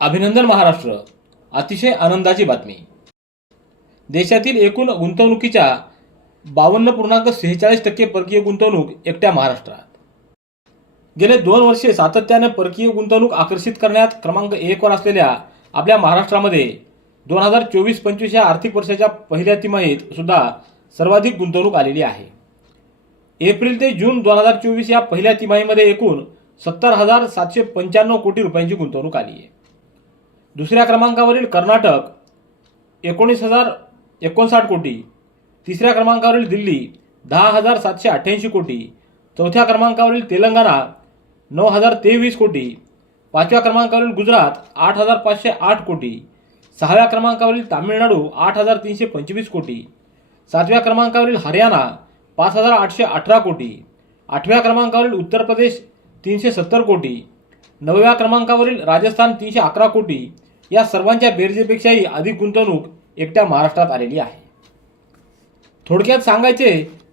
अभिनंदन महाराष्ट्र. अतिशय आनंदाची बातमी. देशातील एकूण गुंतवणुकीच्या बावन्न पूर्णांक सेहेचाळीस टक्के परकीय गुंतवणूक एकट्या महाराष्ट्रात. गेले दोन वर्षे सातत्याने परकीय गुंतवणूक आकर्षित करण्यात क्रमांक एकवर असलेल्या आपल्या महाराष्ट्रामध्ये दोन हजार चोवीस पंचवीस या आर्थिक वर्षाच्या पहिल्या तिमाहीत सुद्धा सर्वाधिक गुंतवणूक आलेली आहे. एप्रिल ते जून दोन हजार चोवीस या पहिल्या तिमाहीमध्ये एकूण सत्तर हजार सातशे पंच्याण्णव कोटी रुपयांची गुंतवणूक आली आहे. दुसऱ्या क्रमांकावरील कर्नाटक एकोणीस हजार एकोणसाठ कोटी. तिसऱ्या क्रमांकावरील दिल्ली दहा हजार सातशे अठ्ठ्याऐंशी कोटी. चौथ्या क्रमांकावरील तेलंगणा नऊ हजार तेवीस कोटी. पाचव्या क्रमांकावरील गुजरात आठ हजार पाचशे आठ कोटी. सहाव्या क्रमांकावरील तामिळनाडू आठ हजार तीनशे पंचवीस कोटी. सातव्या क्रमांकावरील हरियाणा पाच हजार आठशे अठरा कोटी. आठव्या क्रमांकावरील उत्तर प्रदेश तीनशे सत्तर कोटी. नवव्या क्रमांकावरील राजस्थान तीनशे अकरा कोटी. या सर्वांच्या बेरजेपेक्षाही अधिक गुंतवणूक एकट्या महाराष्ट्रात आलेली आहे. थोडक्यात सांगायचे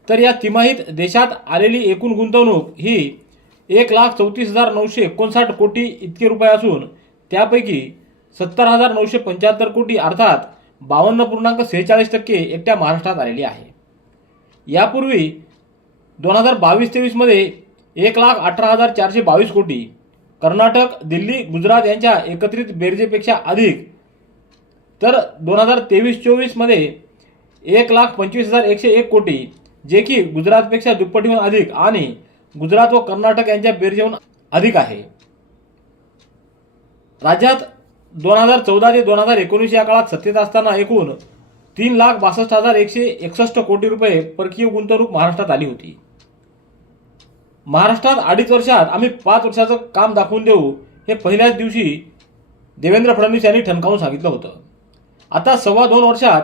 तर या तिमाहीत देशात आलेली एकूण गुंतवणूक ही एक लाख चौतीस हजार नऊशे एकोणसाठ कोटी इतके रुपये असून त्यापैकी सत्तर हजार नऊशे पंच्याहत्तर कोटी अर्थात बावन्न पूर्णांक सेहेचाळीस टक्के एकट्या महाराष्ट्रात आलेली आहे. यापूर्वी दोन हजार बावीस तेवीसमध्ये एक लाख अठरा हजार चारशे बावीस कोटी कर्नाटक दिल्ली गुजरात यांच्या एकत्रित बेरजेपेक्षा अधिक. तर दोन हजार तेवीस चोवीसमध्ये एक लाख पंचवीस हजार एकशे एक कोटी जे की गुजरातपेक्षा दुप्पटीहून अधिक आणि गुजरात व कर्नाटक यांच्या बेरजेहून अधिक आहे. राज्यात दोन हजार चौदा ते दोन हजार एकोणीस या काळात सत्तेत असताना एकूण तीन लाख बासष्ट हजार एकशे एकसष्ट कोटी रुपये परकीय गुंतवणूक महाराष्ट्रात आली होती. महाराष्ट्रात अडीच वर्षात आम्ही पाच वर्षाचं काम दाखवून देऊ हे पहिल्याच दिवशी देवेंद्र फडणवीस यांनी ठणकावून सांगितलं होतं. आता सव्वा दोन वर्षात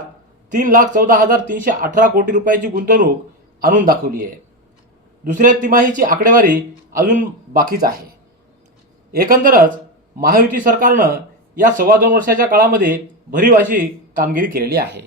तीन लाख चौदा हजार तीनशे अठरा कोटी रुपयाची गुंतवणूक आणून दाखवली आहे. दुसऱ्या तिमाहीची आकडेवारी अजून बाकीच आहे. एकंदरच महायुती सरकारनं या सव्वा दोन वर्षाच्या काळामध्ये भरीव अशी कामगिरी केलेली आहे.